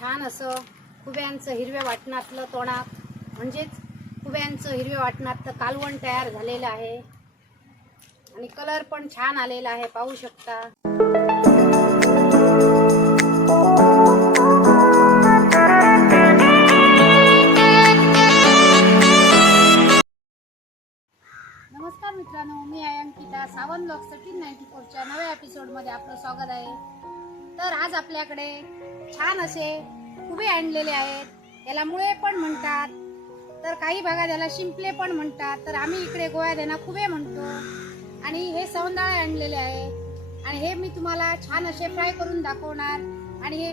छान असं खुब्यांचं हिरव्या वाटणातलं तोंडात म्हणजेच खुब्यांचं हिरव्या वाटणातलं कालवण तयार झालेलं आहे. आणि कलर पण छान आलेला आहे पाहू शकता. नमस्कार मित्रांनो मी आहे Ankita Sawant blog thirteen ninety फोरच्या नव्या एपिसोडमध्ये आपलं स्वागत आहे. तर आज आपल्याकडे छान असे उभे आणलेले आहेत. याला मुळे पण म्हणतात. तर काही भागात याला शिंपले पण म्हणतात. तर आम्ही इकडे गोव्यात यांना खुबे म्हणतो. आणि हे सौंदाळे आणलेले आहे. आणि हे मी तुम्हाला छान असे फ्राय करून दाखवणार. आणि हे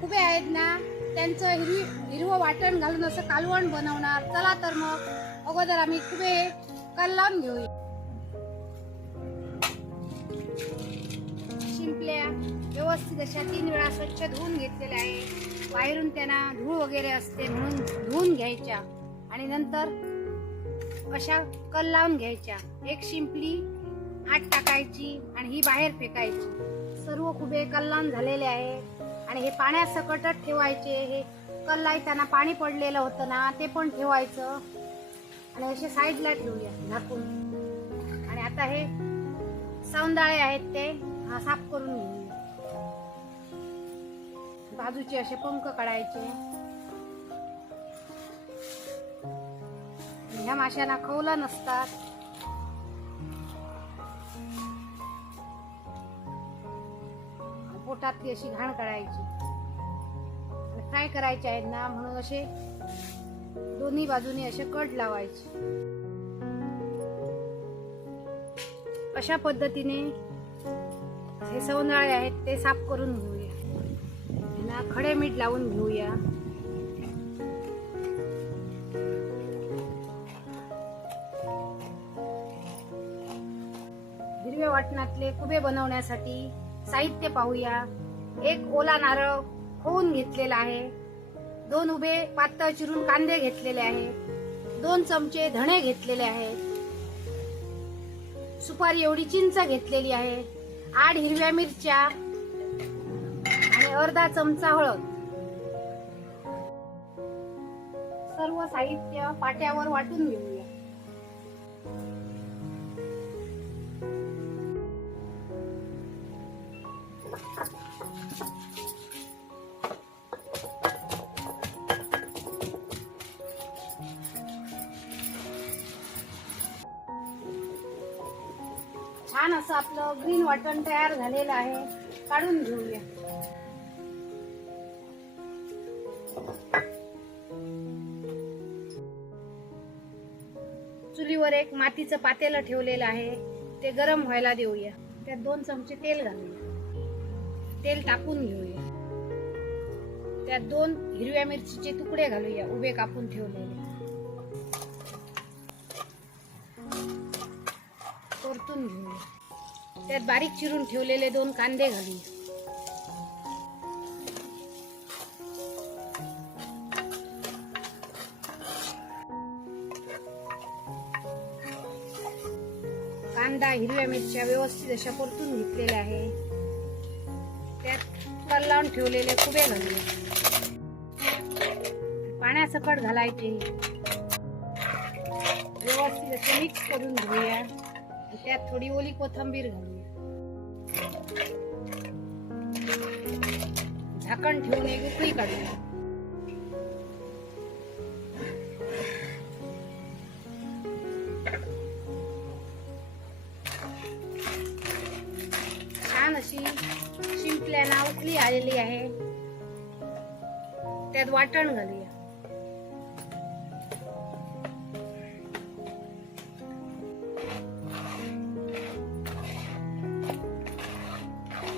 खुबे आहेत ना त्यांचं हिरवी हिरवं वाटण घालून असं कालवण बनवणार. चला तर मग अगोदर आम्ही खुबे कल लावून घेऊया. शिंपल्या व्यवस्थित अशा तीन वेळा स्वच्छ धुवून घेतलेल्या आहे बाहेरून त्यांना धूळ वगैरे असते म्हणून धुवून घ्यायच्या. आणि नंतर अशा कल लावून घ्यायच्या. एक शिंपली आत टाकायची आणि ही बाहेर फेकायची. सर्व खुबे कल्लावून झालेले आहे. आणि हे पाण्यात सकटच ठेवायचे. हे कल लावताना पाणी पडलेलं होतं ना ते पण ठेवायचं. आणि असे साईडला ठेवूया झाकून. आणि आता हे सौंदाळे आहेत ते हा साफ करून घेऊ. बाजूचे असे पंख काढायचे. ह्या माशांना खवला नसतात. पोटातली अशी घाण काढायची. आणि फ्राय करायचे आहेत ना म्हणून असे दोन्ही बाजूने असे कट लावायचे. अशा पद्धतीने हे सौंदाळे आहेत ते साफ करून घेऊ खडे मीठ लावून घेऊया. हिरव्या वाटणातले कुबे बनवण्यासाठी साहित्य पाहूया. एक ओला नारळ होऊन घेतलेला आहे. दोन उभे पातळ चिरून कांदे घेतलेले आहे. दोन चमचे धणे घेतलेले आहे. सुपारी एवढी चिंच घेतलेली आहे. आठ हिरव्या मिरच्या अर्धा चमचा हळद. सर्व साहित्य पाट्यावर वाटून घेऊया. छान असं आपलं ग्रीन वाटण तयार झालेलं आहे. काढून घेऊया. चुलीवर एक मातीचं पातेलं ठेवलेलं आहे. ते गरम व्हायला देऊया. त्यात दोन चमचे तेल घालूया. तेल टाकून घेऊया. त्यात दोन हिरव्या मिरचीचे तुकडे घालूया उभे कापून ठेवलेले. परतून घेऊया. त्यात बारीक चिरून ठेवलेले दोन कांदे घालूया. कांदा हिरव्या मिरच्या व्यवस्थित अशा परतून घेतलेल्या आहे. त्यात कल लावून ठेवलेले कुबे घालूया पाण्यासकट घालायचे. व्यवस्थित असे मिक्स करून घेऊया. त्यात थोडी ओली कोथंबीर घालूया. झाकण ठेवून एक उकळी काढूया. शिंपल्याला अशी उकळी आलेली आहे. त्यात वाटण घालूया.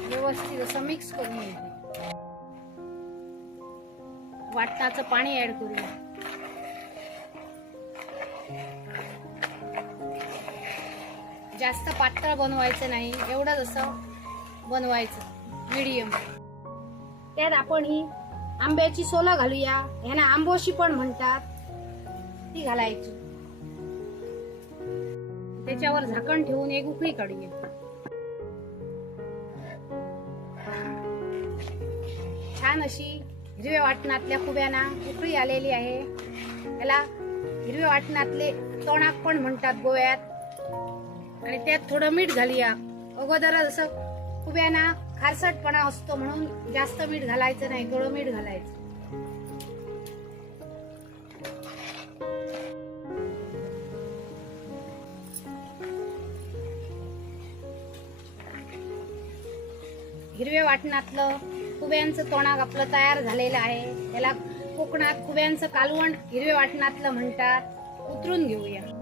व्यवस्थित असं मिक्स करून घ्यायचं. वाटणाचं पाणी ऍड करूया. जास्त पातळ बनवायचं नाही एवढंच असं. बनवायचं. मिडियम त्यात आपण ही आंब्याची सोला घालूया. ह्याना आंबोशी पण म्हणतात. ती घालायची. त्याच्यावर झाकण ठेवून एक उकळी काढूया. छान अशी हिरव्या वाटणातल्या खुब्यांना उकळी आलेली आहे. त्याला हिरव्या वाटणातले तोणाक पण म्हणतात गोव्यात. आणि त्यात थोडं मीठ घालूया. अगोदर असं खुब्यांना खारसटपणा असतो म्हणून जास्त मीठ घालायचं नाही थोडं मीठ घालायचं. हिरव्या वाटणातलं खुब्यांचं तोंडाक आपलं तयार झालेलं आहे. याला कोकणात खुब्यांचं कालवण हिरव्या वाटणातलं म्हणतात. उतरून घेऊया.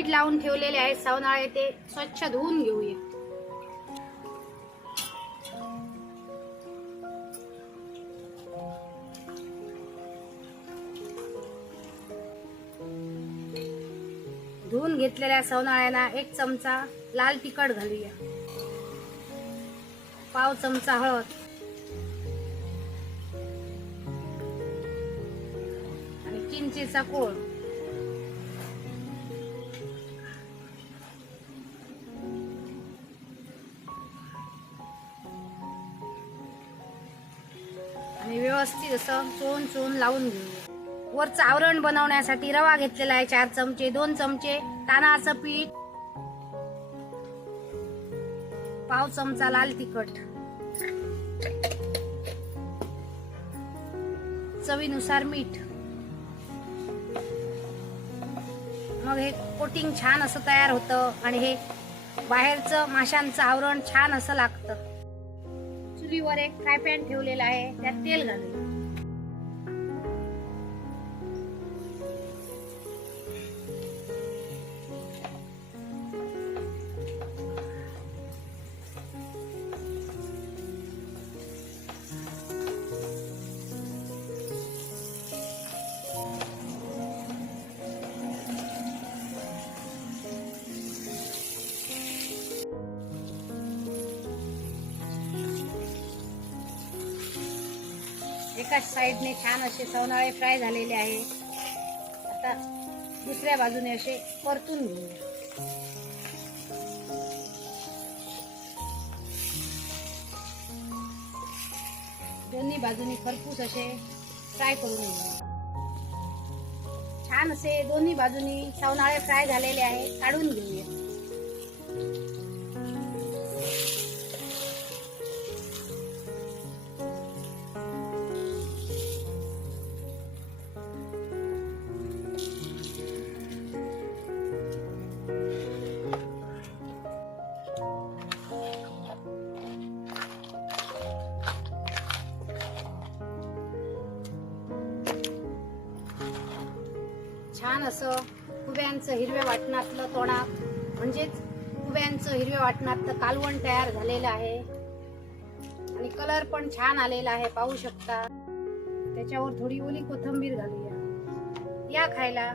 मीठ लावून ठेवलेले आहेत सवनाळे ते स्वच्छ धुवून घेऊया. धुवून घेतलेल्या सवनाळ्याला एक चमचा लाल तिखट घालूया. पाव चमचा हळद. आणि चिंचेचा कोळ. व्यवस्थित असं चोन चोन लावून घेऊया वरचं आवरण बनवण्यासाठी रवा घेतलेला आहे चार चमचे दोन चमचे तानाचं पीठ पाव चमचा लाल तिखट. चवीनुसार मीठ. मग हे कोटिंग छान असं तयार होतं आणि हे बाहेरचं माशांचं आवरण छान असं लागतं. चुलीवर एक फ्राय पॅन ठेवलेला आहे त्यात तेल घालूया एकाच साईडने छान असे सवनाळे फ्राय झालेले आहे. आता दुसऱ्या बाजूने असे परतून घेऊ दोन्ही बाजूनी खरपूस असे फ्राय करून घेऊ छान असे दोन्ही बाजूनी सवनाळे फ्राय झालेले आहे काढून घेऊया. छान असं कुब्यांचं हिरव्या वाटणातलं तोंडा. म्हणजेच कुब्यांचं हिरव्या वाटणातलं कालवण तयार झालेलं आहे. आणि कलर पण छान आलेला आहे पाहू शकता. त्याच्यावर थोडी ओली कोथंबीर घालूया. या खायला.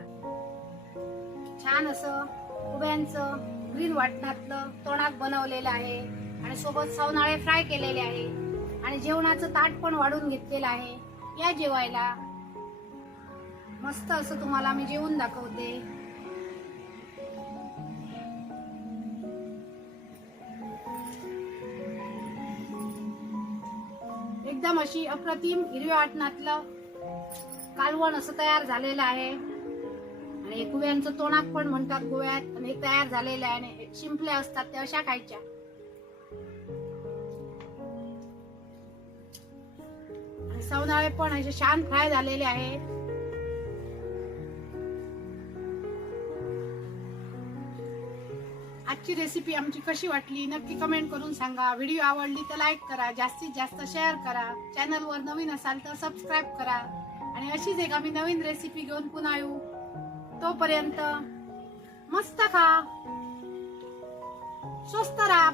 छान असं कुब्यांचं ग्रीन वाटणातलं तोंडाक बनवलेलं आहे. आणि सोबत सवनाळे फ्राय केलेले आहे. आणि जेवणाचं ताट पण वाढून घेतलेलं आहे. या जेवायला. मस्त असं तुम्हाला मी जेवून दाखवते. एकदम अशी अप्रतिम हिरव्या वाटणातलं कालवण असं तयार झालेलं आहे. आणि गोव्यांचं कुव्यांचं तोंडाक पण म्हणतात गोव्यात आणि हे तयार झालेलं आहे आणि शिंपल्या असतात त्या अशा खायच्या. सौनाळे सवनाळे पण असे छान फ्राय झालेले आहेत. आजची रेसिपी आमची कशी वाटली नक्की कमेंट करून सांगा. व्हिडिओ आवडली तर लाईक करा जास्तीत जास्त शेअर करा. चॅनलवर नवीन असाल तर सबस्क्राईब करा. आणि अशीच एक आम्ही नवीन रेसिपी घेऊन पुन्हा येऊ. तोपर्यंत मस्त खा. स्वस्त राहा